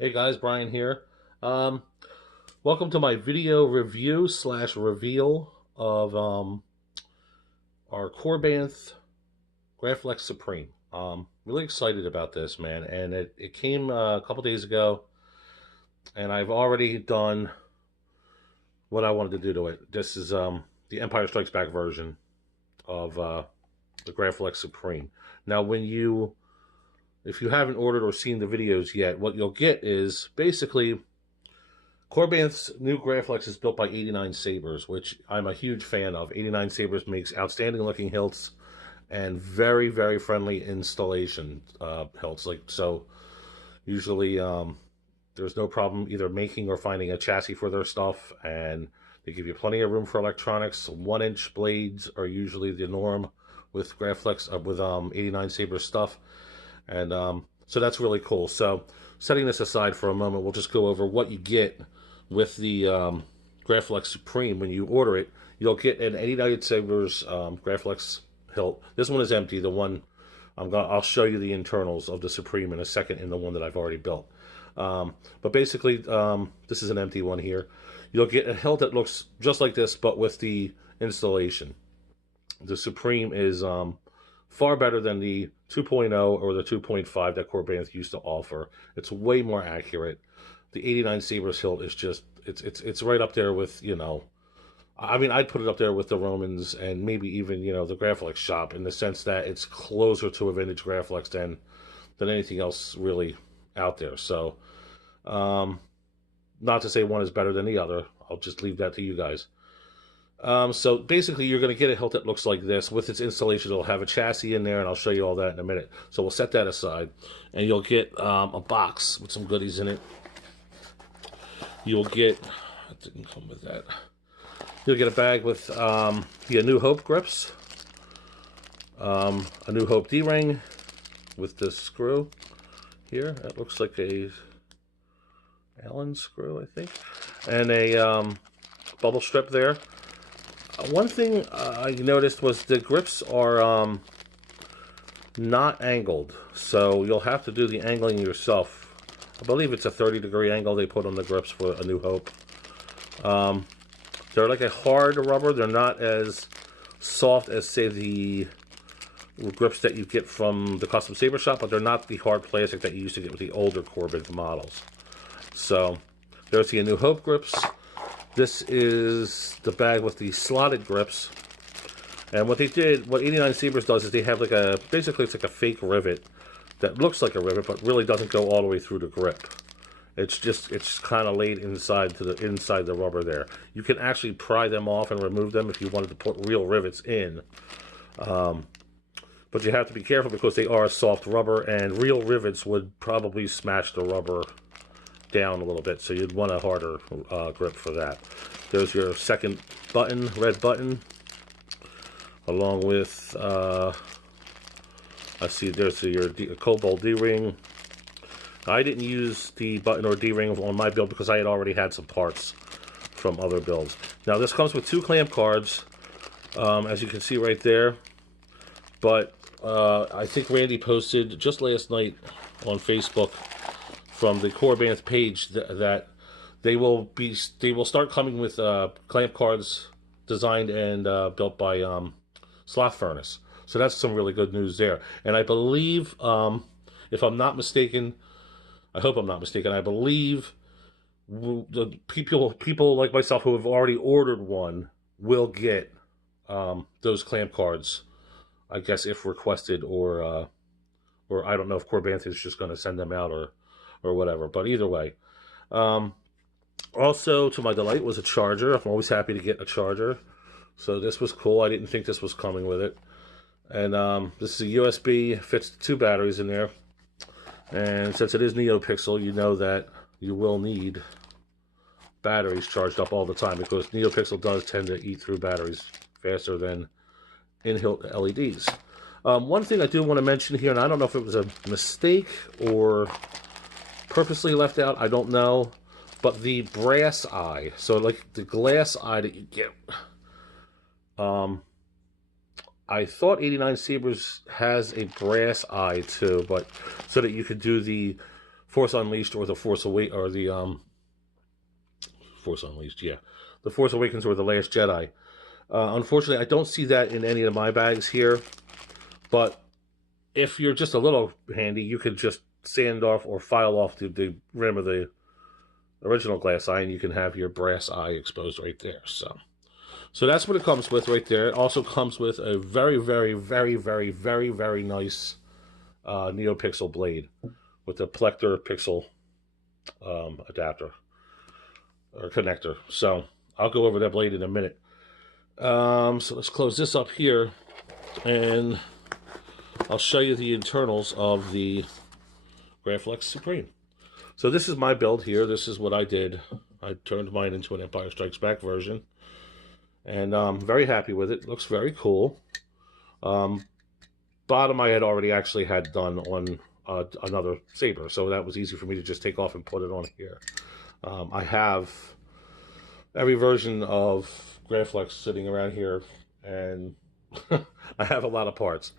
Hey guys, Brian here. Um, Welcome to my video review slash reveal of our Korbanth Graflex Supreme. Really excited about this, man, and it came a couple days ago, and I've already done what I wanted to do to it. This is the Empire Strikes Back version of the Graflex Supreme. Now, if you haven't ordered or seen the videos yet, what you'll get is basically Korbanth's new Graflex is built by 89 Sabres, which I'm a huge fan of. 89 Sabres makes outstanding looking hilts and very, very friendly installation hilts. Usually there's no problem either making or finding a chassis for their stuff, and they give you plenty of room for electronics. 1-inch blades are usually the norm with Graflex, with 89 Sabres stuff, and so that's really cool. So setting this aside for a moment, we'll just go over what you get with the Graflex Supreme. When you order it, you'll get an 89 Sabres Graflex hilt. This one is empty. The one I'll show you the internals of the Supreme in a second in the one that I've already built. But basically, this is an empty one here. You'll get a hilt that looks just like this, but with the installation. The Supreme is far better than the 2.0 or the 2.5 that Korbanth used to offer. It's way more accurate. The 89 Sabres hilt is just, it's right up there with, I mean, I'd put it up there with the Romans and maybe even, the Graflex shop, in the sense that it's closer to a vintage Graflex than anything else really out there. So, not to say one is better than the other. I'll just leave that to you guys. So basically, you're going to get a hilt that looks like this. With its installation, it'll have a chassis in there, and I'll show you all that in a minute. So we'll set that aside, and you'll get a box with some goodies in it. You'll get, it didn't come with that. You'll get a bag with the A New Hope grips, A New Hope D-ring with this screw here. That looks like a Allen screw, I think, and a bubble strip there. One thing I noticed was the grips are not angled, so you'll have to do the angling yourself. I believe it's a 30-degree angle they put on the grips for A New Hope. They're like a hard rubber. They're not as soft as, say, the grips that you get from the custom saber shop, but they're not the hard plastic that you used to get with the older Korbanth models. So there's the A New Hope grips. This is the bag with the slotted grips. And what 89 Sabres does is they have basically it's like a fake rivet that looks like a rivet, but really doesn't go all the way through the grip. It's kind of laid inside the rubber there. You can actually pry them off and remove them if you wanted to put real rivets in. But you have to be careful because they are soft rubber, and real rivets would probably smash the rubber down a little bit, so you'd want a harder grip for that. There's your second button, red button, along with I see there's your Cobalt D-ring. I didn't use the button or D-ring on my build because I had already had some parts from other builds. Now this comes with 2 clamp cards, as you can see right there. But I think Randy posted just last night on Facebook from the Korbanth page that they will start coming with clamp cards designed and built by Sloth Furnace. So that's some really good news there. And I believe, if I'm not mistaken, I hope I'm not mistaken, I believe the people like myself who have already ordered one will get those clamp cards, I guess, if requested, or I don't know if Korbanth is just going to send them out or whatever. But either way. Also, to my delight, was a charger. I'm always happy to get a charger. So this was cool. I didn't think this was coming with it. And this is a USB, fits 2 batteries in there. And since it is NeoPixel, you know that you will need batteries charged up all the time, because NeoPixel does tend to eat through batteries faster than in-hilt LEDs. One thing I do want to mention here, and I don't know if it was a mistake or purposely left out, I don't know, but the brass eye, so like the glass eye that you get, I thought 89 Sabres has a brass eye too, but so that you could do the Force Unleashed or the Force Awakens, or the Force Unleashed, yeah, the Force Awakens or the Last Jedi. Unfortunately, I don't see that in any of my bags here. But if you're just a little handy, you could just sand off or file off the rim of the original glass eye, and you can have your brass eye exposed right there. So that's what it comes with right there. It also comes with a very, very, very, very, very, very nice NeoPixel blade with a Plector Pixel adapter or connector. So I'll go over that blade in a minute. So let's close this up here, and I'll show you the internals of the Graflex Supreme. So this is my build here. This is what I did. I turned mine into an Empire Strikes Back version, and I'm very happy with it. It looks very cool. Bottom I had already actually had done on another saber, so that was easy for me to just take off and put it on here. I have every version of Graflex sitting around here, and I have a lot of parts.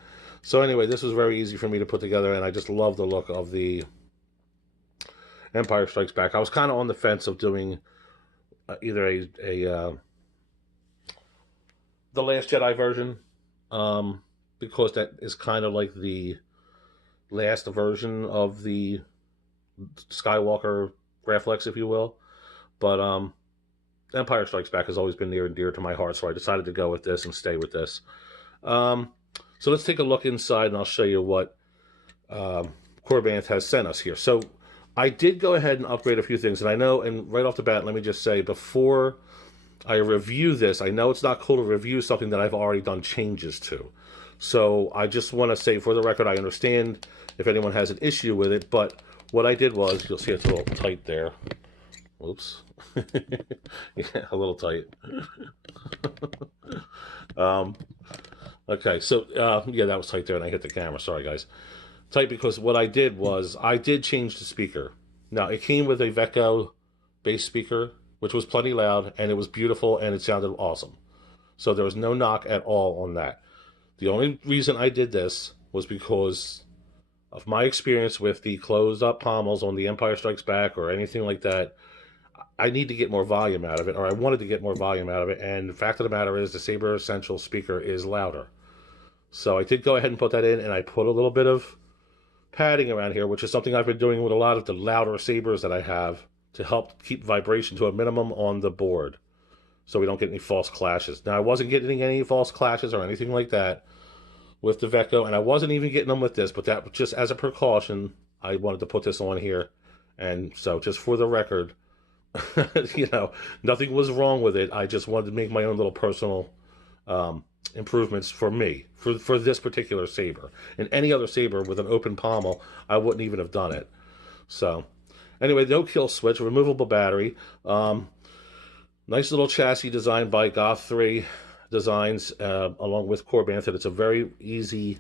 So anyway, this was very easy for me to put together, and I just love the look of the Empire Strikes Back. I was kind of on the fence of doing either the Last Jedi version, because that is kind of like the last version of the Skywalker Graflex, if you will. But Empire Strikes Back has always been near and dear to my heart, so I decided to go with this and stay with this. So let's take a look inside, and I'll show you what Korbanth has sent us here. So I did go ahead and upgrade a few things, and I know, and right off the bat, let me just say, before I review this, I know it's not cool to review something that I've already done changes to. So I just want to say, for the record, I understand if anyone has an issue with it, but what I did was, you'll see it's a little tight there. Oops. Yeah, a little tight. Okay, so, yeah, that was tight there, and I hit the camera. Sorry, guys. Tight because what I did was, I did change the speaker. Now, it came with a Vecco bass speaker, which was plenty loud, and it was beautiful, and it sounded awesome. So there was no knock at all on that. The only reason I did this was because of my experience with the closed-up pommels on the Empire Strikes Back or anything like that. I need to get more volume out of it, or I wanted to get more volume out of it, and the fact of the matter is the Saber Essential speaker is louder. So I did go ahead and put that in, and I put a little bit of padding around here, which is something I've been doing with a lot of the louder Sabers that I have to help keep vibration to a minimum on the board so we don't get any false clashes. Now, I wasn't getting any false clashes or anything like that with the Vecco, and I wasn't even getting them with this, but that just as a precaution, I wanted to put this on here. And so just for the record, you know, nothing was wrong with it. I just wanted to make my own little personal improvements for me, for this particular saber. And any other saber with an open pommel, I wouldn't even have done it. So anyway, no kill switch, removable battery. Nice little chassis designed by Goth 3 Designs, along with Korbanth. It's a very easy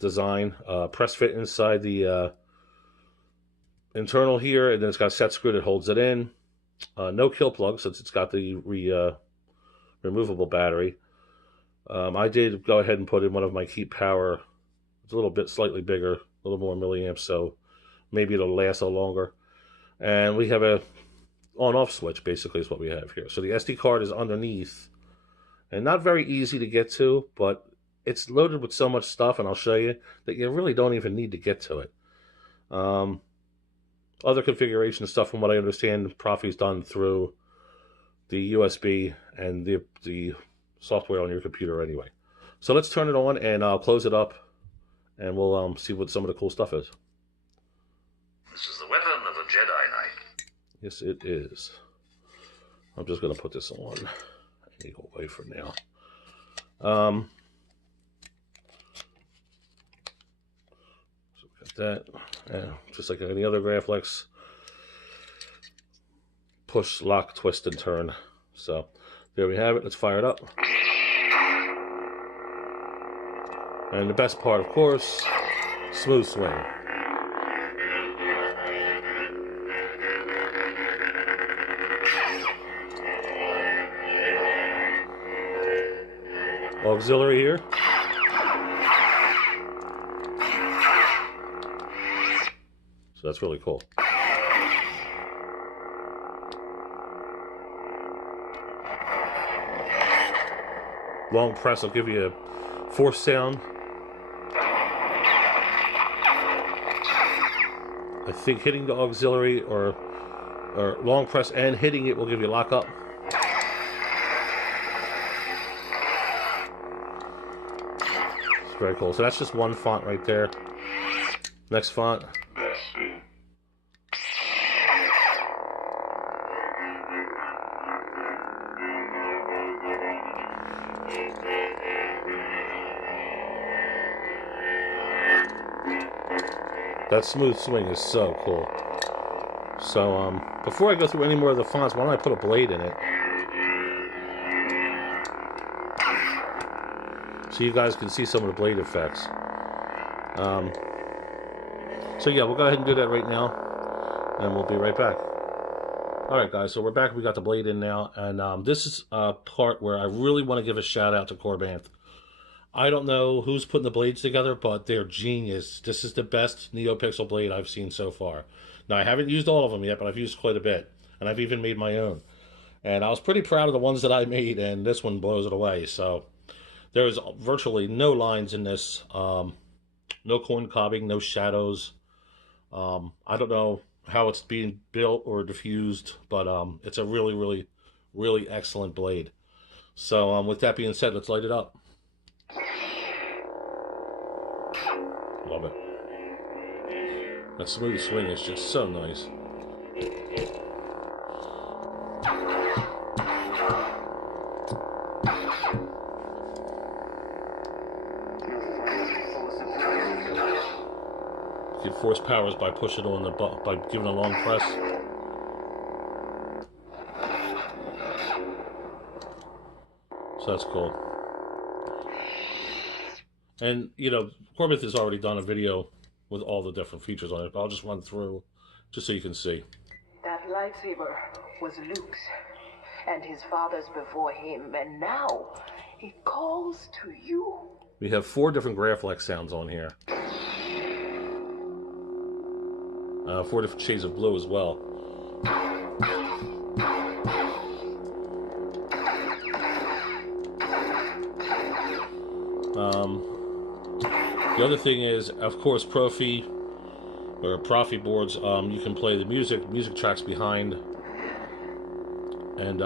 design. Press fit inside the internal here, and then it's got a set screw that holds it in. No kill plug, since it's got the removable battery. I did go ahead and put in one of my Keep Power. It's a little bit slightly bigger, a little more milliamps, so maybe it'll last a little longer. And we have a on-off switch, basically, is what we have here. So the SD card is underneath, and not very easy to get to, but it's loaded with so much stuff, and I'll show you, that you really don't even need to get to it. Other configuration stuff, from what I understand, Profi's done through the USB and the software on your computer anyway. So let's turn it on, and I'll close it up, and we'll see what some of the cool stuff is. This is the weapon of a Jedi Knight. Yes, it is. I'm just going to put this on and go away for now. So we got that. Yeah, just like any other Graflex. Push, lock, twist, and turn. So there we have it. Let's fire it up. And the best part, of course, smooth swing. Auxiliary here. So that's really cool. Long press will give you a force sound. I think hitting the auxiliary or long press and hitting it will give you lock up. It's very cool. So that's just one font right there. Next font. That smooth swing is so cool. So, before I go through any more of the fonts, why don't I put a blade in it? So you guys can see some of the blade effects. So yeah, we'll go ahead and do that right now, and we'll be right back. Alright guys, so we're back. We got the blade in now, and this is a part where I really want to give a shout out to Korbanth. I don't know who's putting the blades together, but they're genius. This is the best NeoPixel blade I've seen so far. Now, I haven't used all of them yet, but I've used quite a bit. And I've even made my own. And I was pretty proud of the ones that I made, and this one blows it away. So, there's virtually no lines in this. No corn cobbing, no shadows. I don't know how it's being built or diffused, but it's a really, really, really excellent blade. So, with that being said, let's light it up. Love it. That smooth swing is just so nice. You get force powers by pushing on the by giving a long press. So that's cool. And, you know, Korbanth has already done a video with all the different features on it, but I'll just run through just so you can see. That lightsaber was Luke's and his father's before him, and now it calls to you. We have 4 different Graflex sounds on here. 4 different shades of blue as well. The other thing is, of course, Profi boards. You can play the music tracks behind, and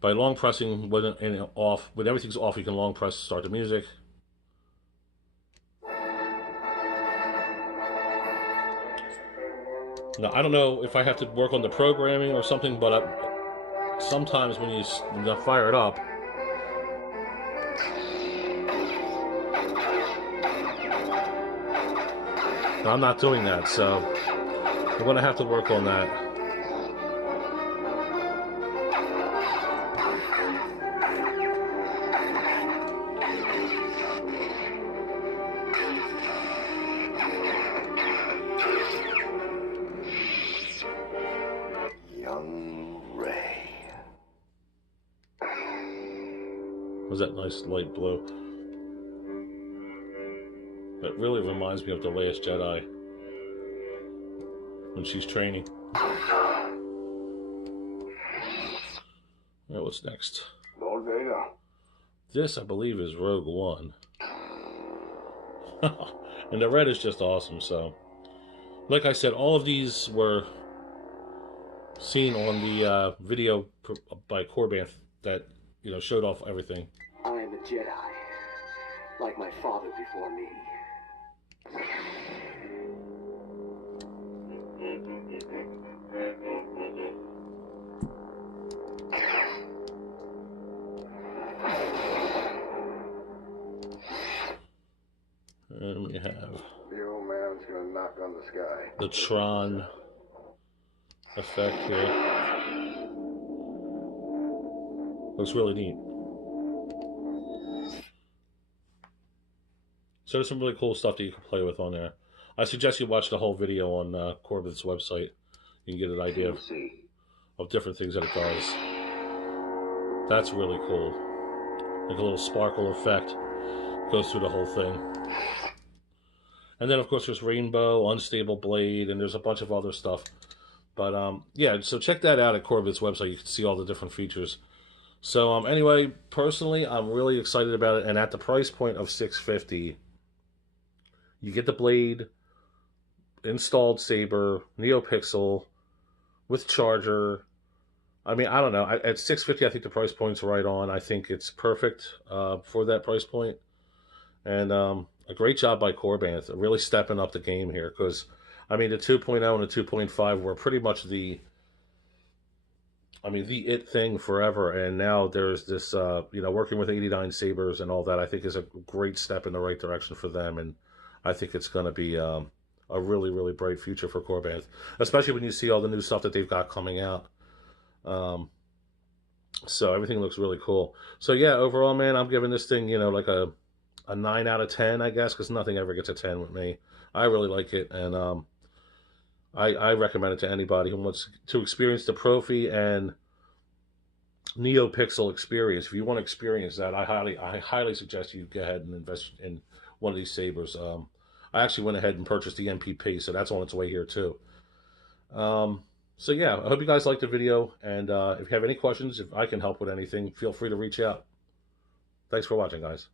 by long pressing when everything's off, you can long press to start the music. Now, I don't know if I have to work on the programming or something, but sometimes when you fire it up, I'm not doing that, so I'm going to have to work on that. Young Ray. Was that nice light blue? It really reminds me of The Last Jedi when she's training. Alright, what's next? Lord Vader. This, I believe, is Rogue One. And the red is just awesome, so. Like I said, all of these were seen on the video by Korbanth that, you know, showed off everything. I am a Jedi, like my father before me. And we have The old man's gonna knock on the sky. the Tron effect here. Looks really neat. So there's some really cool stuff that you can play with on there. I suggest you watch the whole video on Korbanth's website. You can get an idea of different things that it does. That's really cool. Like a little sparkle effect goes through the whole thing. And then, of course, there's Rainbow, Unstable Blade, and there's a bunch of other stuff. But, yeah, so check that out at Korbanth's website. You can see all the different features. So, anyway, personally, I'm really excited about it. And at the price point of $650, you get the Blade, installed Saber, NeoPixel, with charger. I mean, I don't know. At $650, I think the price point's right on. I think it's perfect for that price point. And a great job by Korbanth, really stepping up the game here. Because, I mean, the 2.0 and the 2.5 were pretty much the it thing forever. And now there's this, working with 89 Sabers and all that, I think is a great step in the right direction for them. And I think it's going to be a really, really bright future for Korbanth, especially when you see all the new stuff that they've got coming out. So everything looks really cool. So yeah, overall, man, I'm giving this thing, like a 9 out of 10, I guess, because nothing ever gets a 10 with me. I really like it, and I recommend it to anybody who wants to experience the Profi and NeoPixel experience. If you want to experience that, I highly suggest you go ahead and invest in one of these sabers. I actually went ahead and purchased the MPP, so that's on its way here too. So yeah, I hope you guys liked the video, and if you have any questions, if I can help with anything, feel free to reach out. Thanks for watching, guys.